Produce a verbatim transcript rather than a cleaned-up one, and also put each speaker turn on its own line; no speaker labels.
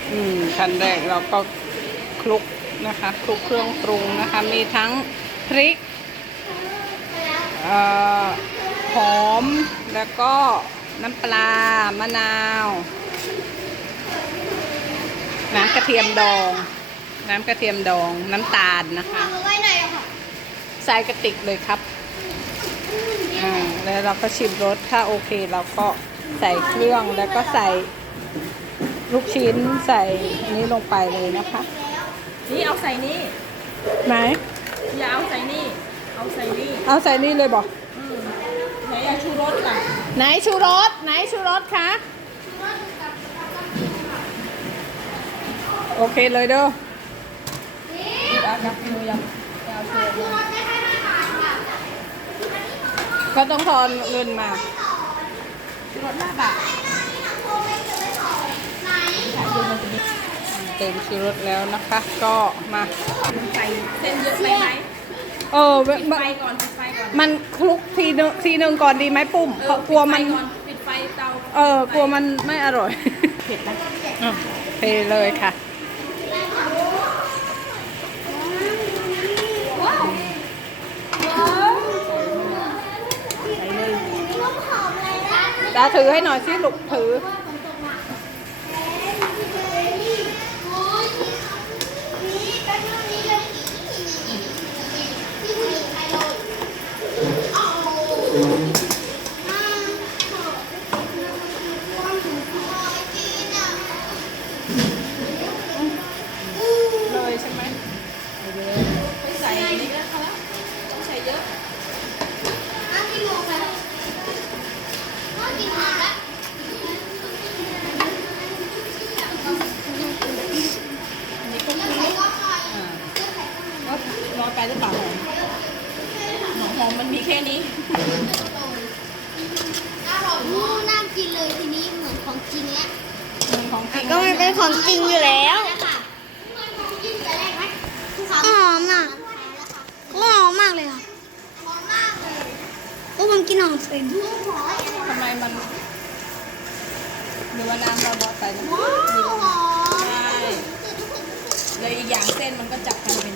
อืมขั้นแรกเราก็คลุกนะคะคลุกเครื่องปรุงนะคะมีทั้งพริกเอ่อหอมแล้วก็น้ำปลามะนาวน้ำกระเทียมดองน้ำกระเทียมดองน้ำตาลนะคะใส่กระติกเลยครับอ่าแล้วเราก็ชิมรสถ้าโอเคเราก็ใส่เครื่องแล้วก็ใส่ลูกชิ้นใส่อันนี้ลงไปเลยนะคะ
นี่เอาใส่นี่
ไหน
อย่าเอาใส่นี่เอาใส่นี่
เอาใส่นี่เลยบอก
อืมไหนอะชูรสล่ะ
ไหนชูรสไหนชูรสคะโอเคเลยเด้อ
เอากับมือยังเอาชูรส
ก็ต้องทอนเงินมา
ชูรสห้าบาท
เต็มชูรสแล้วนะคะ ก็มา
ใส่เส้นเยอะไปไหม
เออ
ปิด
มัน
ไฟก่อนปิดไฟก่อน
มันคลุกทีนึงทีนึงก่อนดีไหมปุ้ม
เอ
เพ
อ
ราะกลัวมัน
ปิดไฟก่อนปิดไฟเตา
เออกลัวมันไม่อร่อย
เผ็ดนะ
อ่ะเทเลยค่ะ
ใส่เลย
ตาถือให้หน่อยสิลูกถือ เลยใช่ไหม
ไม่ใส่นี่ก็พอแล้วต้องใส่เยอะอันนี้ก็คือ
อ่า
ก็น้อยไปหรือเปล่าหอมหอมมันมีแค่นี้
อู้น่ากินเลยทีนี้เหมือนของจริงแล้ว
มันของจริง
ก็มันเป็นของจริงอยู่แล้วหอมอ่ะหอมมากเลยค่ะหอมมากเลยโอ้ผมกินหอมเป็น
ทำไมมันหรือว่าน้ำเราบอใส่น้ำ
ว้าวหอม
ใช่เลยอีกอย่างเส้นมันก็จับกันดี